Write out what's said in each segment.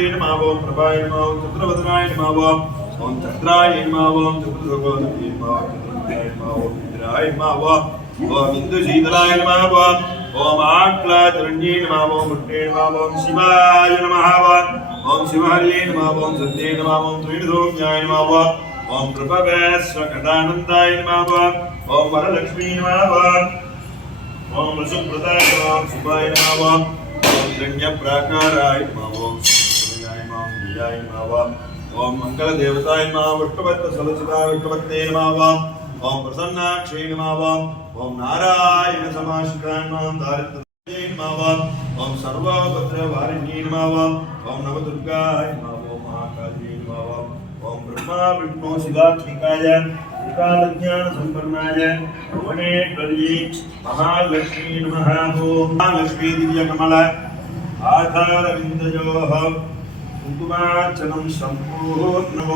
Surye Namaha Om Prabhaya Namaha Om Chakravartinaaya Namaha Om Chakraya Namaha Om Chakravartinaaya Namaha Om Indraya Namaha Om Indushitalaya Namaha Om Aklataranye Namaha Om Mutte Namaha Om Shivaya Namaha Om Shivahariye Namaha Om Satye Namaha Om Tridhomyaya Namaha Om Kripavesvakadanandaya Namaha Om Varalakshmi Namaha Om Supradaaya Namaha Om Shivaya Namaha Om Hiranyaprakaraya Namaha Om Sumaya Namaha Om Vijaya Namaha Om Mangala Devataya Namaha Vishnuvatta Salasita Vishnuvatte Namaha Om Prasannakshay Namaha Om Narayana Samashritaya Namaha Daritya Namaha Om Sarva Bhadra Varini Namaha Om Navadurgaya Namaha Om Mahakali Namaha Om Brahma Vishnu Siddharthikaya Vikalajnana Samparnaya Bhuvane Pradye Mahalakshmi Namaha Om Mahalakshmi Divya Kamala Adhara Vindayoha Kunkumarchanam Sampurnam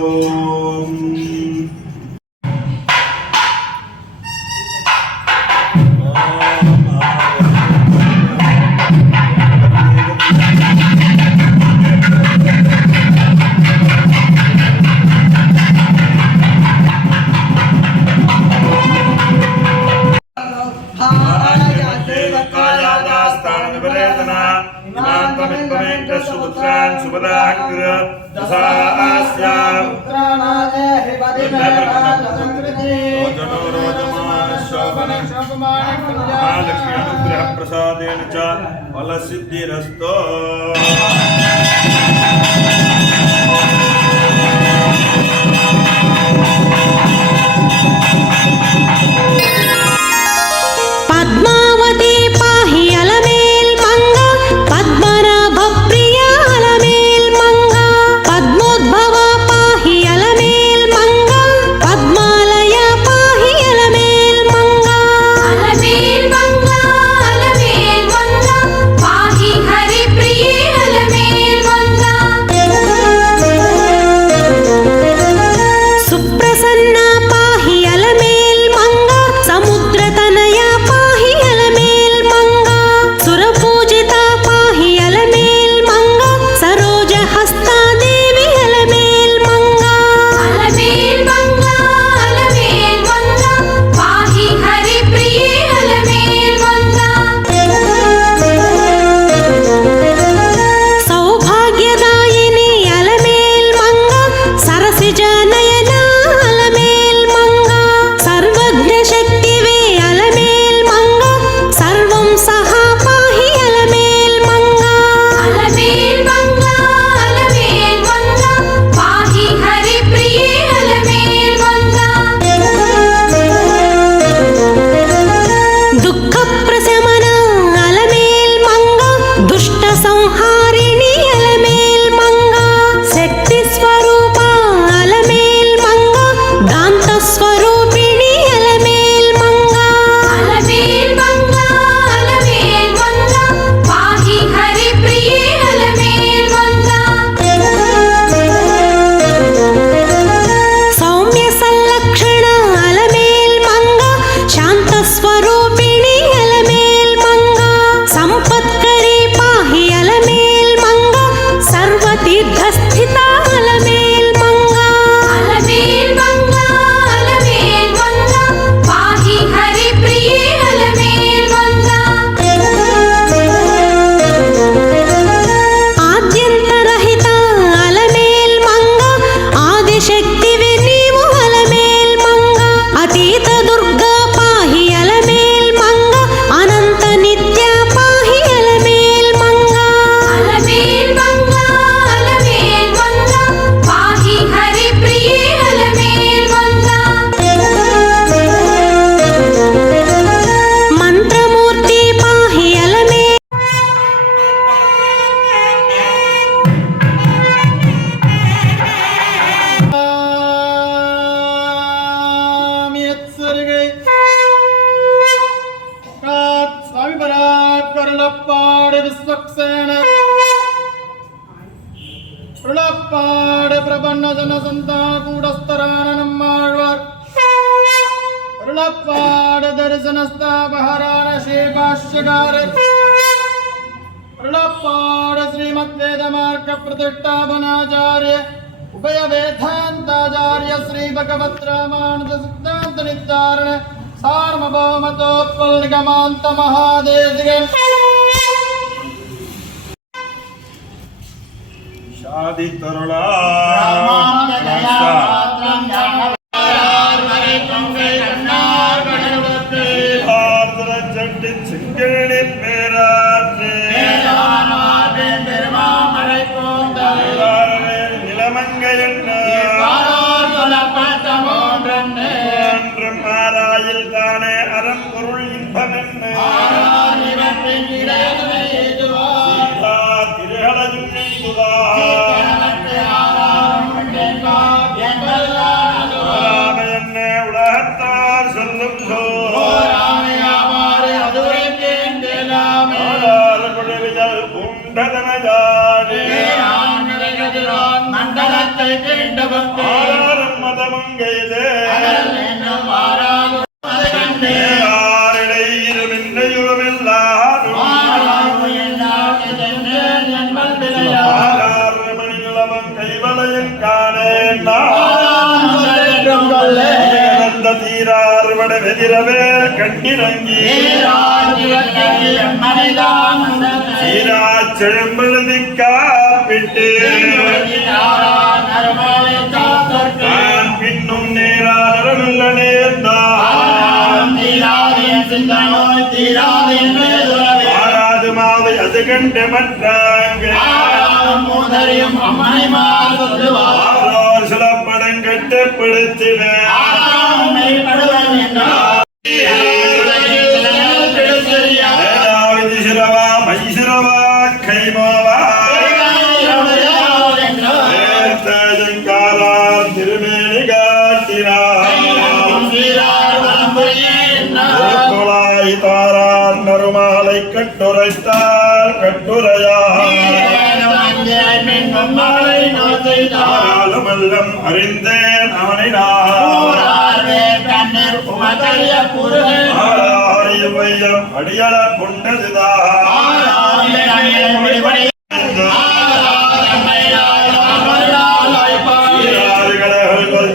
Mahalakshmi Anugraha Prasadena Cha Vala Siddhirasto Padmavati Pahi Alamel Manga Padmanabha Priya Alamel Manga Padmodbhava Pahi Alamel Manga Padmalaya Pahi Alamel Manga Alamel Manga Alamel Manga Pahi Hari Priye Alamel Manga Suprasanna Pahi Alamel Manga Samudra Tanaya Pahi Alamel Manga Surapujita Pahi Alamel Manga Saroja Hasta Devi Alamel Manga Alamel Manga Alamel Manga Pahi Hari Priye Alamel Manga Saubhagyadayini Alamel Manga Sarasija Nayana Alamel Manga Sarvagna Shaktive Alamel Manga Sarvam Saha Pahi Alamel Manga Alamel Manga Alamel Manga Pahi Hari Priye Alamel Manga Dukkha Prasamana Alamel Manga Dushta Samharini Alamel Manga Shakti Swarupa Alamel Manga Danta Swarupini Alamel Manga Alamel Manga Alamel Manga Pahi Hari Priye Alamel Manga Saumya Sallakshana Alamel Manga Shanta Swarupini Alamel Manga Sampatkari Pahi Alamel Manga Sarvatirthasthita Alamel Manga Alamel Manga Alamel Manga Pahi Hari Priye Alamel Manga Adyantarahita Alamel Manga Adishaktive Neevu Alamel Manga Atita Durga Pahi Alamel Manga Ananta Nitya Pahi Alamel Manga Alamel Manga Alamel Manga Pahi Hari Priye Alamel Manga Mantramurti Pahi Alamel Swami Bharat Karlappad Visvaksena Karlappad Prabhanna Jana Santa Kudastarana Nammalvar Karlappad Darsanasta Baharana Shevashagare Karlappad Srimad श्रीमद्वेदमार्ग प्रतिष्ठापनाचार्य उभय वेदांताचार्य श्री भगवत रामानुज सिद्धांत निधारण सार्वभौमतोत्पल निगमांत महादेव शादी तरुणा சிங்கடி பேராற்றே நிலமங்கை என்றும் ஆராயில் தானே அறம்பொருள் இன்பம் என்ன திருகடலும் என்ன உலகத்தார் சொல்லும் மண்டலத்தை மதமங்கையிலே கைவளையின் காணேன் தீரார்வட வெதிரவே கண்ணிறங்கி சீராச்செழும்பழுதி காப்பிட்டு பின்னும் நேராதரமுள்ள நேர்ந்தாராது மாவை அது கண்டு மற்றாங்க சில படம் கட்டுப்படுத்தினேன் மைசுரவா கைமாவா திருமேனி காட்டினாய் தாரார் நறுமாலை கட்டுரைத்தார் கட்டுரையாலும் அறிந்தேன் அவனை வையம் அடியள கொண்டதுதான்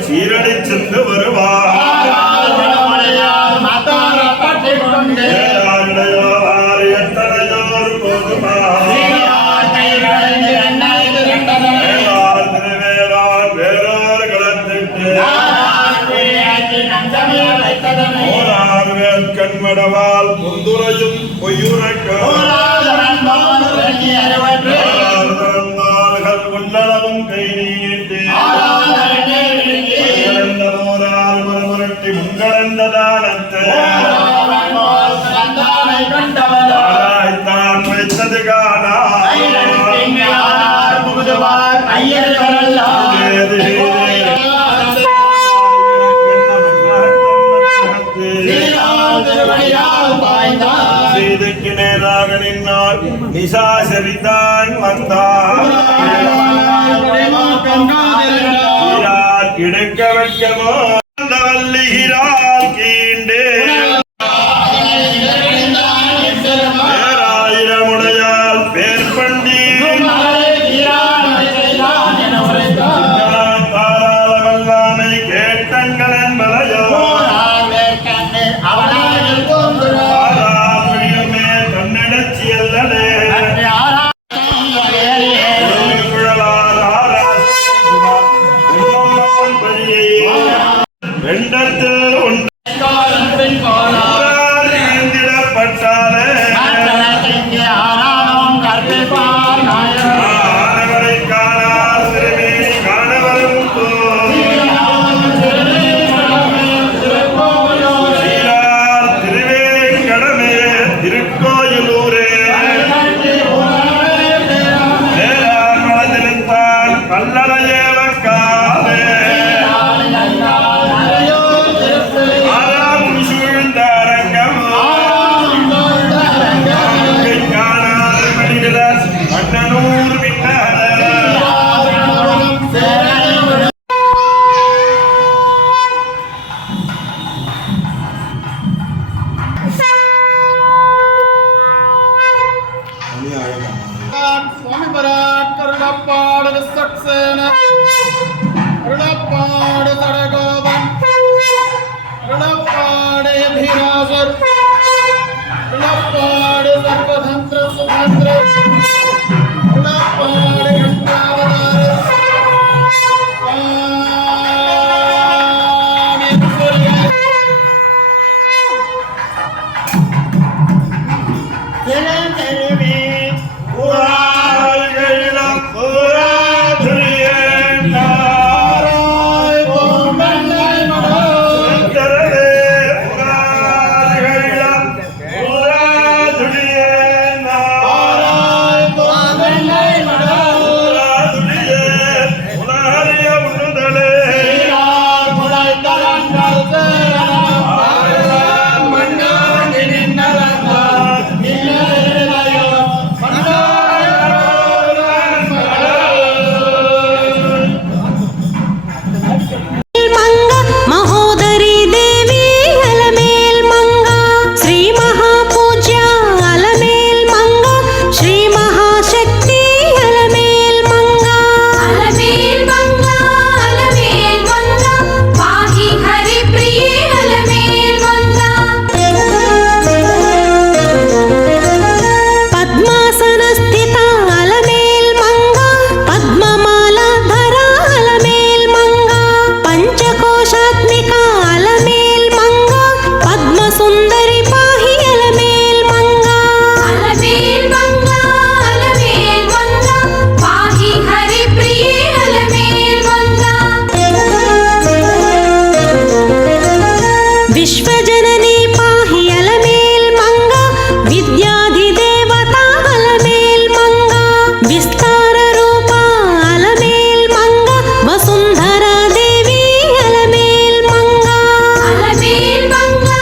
சீரடி சென்று வருவார் எத்தனையோர் போதுமா திருவேளான் வேறோர் களத்திட்டு கண்மடவால் முந்துரையும் பொய்யுரைக்கார்கள் உள்ளளவும் கை நீட்டு முரட்டி முன்கடந்த தானத்தை தான் வைத்தது காணா செய்திக்கு நேராக நின்னால் நிசாசரிதான் வந்தார் கிடைக்க வைக்கமோ வல்லுகிறார் கீண்டே பேராயிரமுடையால் பேர் பண்டி தாராளமல்லாமை கேட்டங்கள் என்பதையோ தன்னடச்சி அல்லனே பட்டாலே ஆனவரை காணார் திருமேனி காணவரும் திருவேங்கடமே திருக்கோயிலூரே மனதில்தான் பல்லறையே காலே जगदात्मिका अलमेल मंगा पद्म सुंदरी पाहि अलमेल मंगा अलमेल मंगा पाहि हरि प्रिये अलमेल मंगा विश्वजननी पाहि अलमेल मंगा विद्याधिदेवता अलमेल मंगा विस्तार रूपा अलमेल मंगा वसुंधरा देवी अलमेल मंगा अलमेल मंगा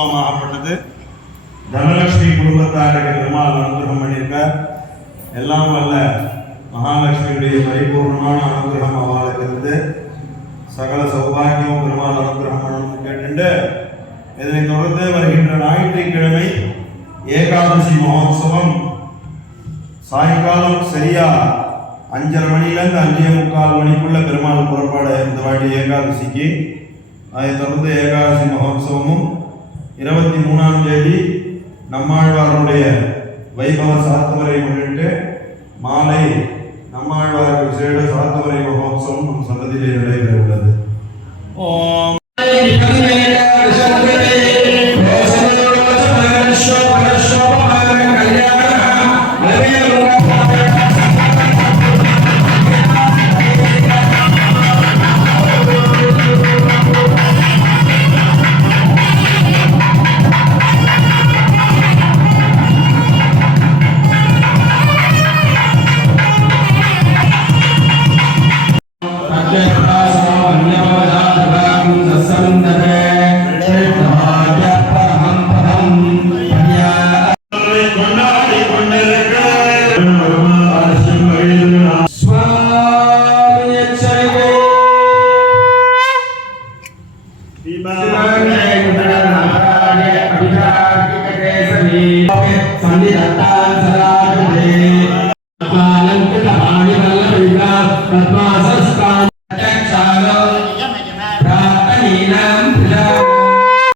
மகோத்சவமாகப்பட்டது. தனலட்சுமி குடும்பத்தாருக்கு பெருமாள் அனுகிரகம் பண்ணியிருக்கார். எல்லாம் வல்ல மகாலட்சுமியுடைய பரிபூர்ணமான அனுகிரகம் அவளுக்கு இருந்து சகல சௌபாகியம் பெருமாள் அனுகிரகம் பண்ணணும்னு கேட்டுண்டு இதனை தொடர்ந்து வருகின்ற ஞாயிற்றுக்கிழமை ஏகாதசி மகோத்சவம் சாயங்காலம் சரியா 5:30 மணிலேருந்து 5:45 மணிக்குள்ள பெருமாள் புறப்பாடு இந்த வாட்டி ஏகாதசிக்கு. அதைத் தொடர்ந்து ஏகாதசி மகோத்சவமும் 23ஆம் தேதி நம்மாழ்வாருடைய வைபவ சாத்துவரை முன்னிட்டு மாலை நம்மாழ்வாருக்கு விசேட சாத்துவரை மகோத்சவம் நம் சன்னதியிலே நடைபெற உள்ளது. ஓம்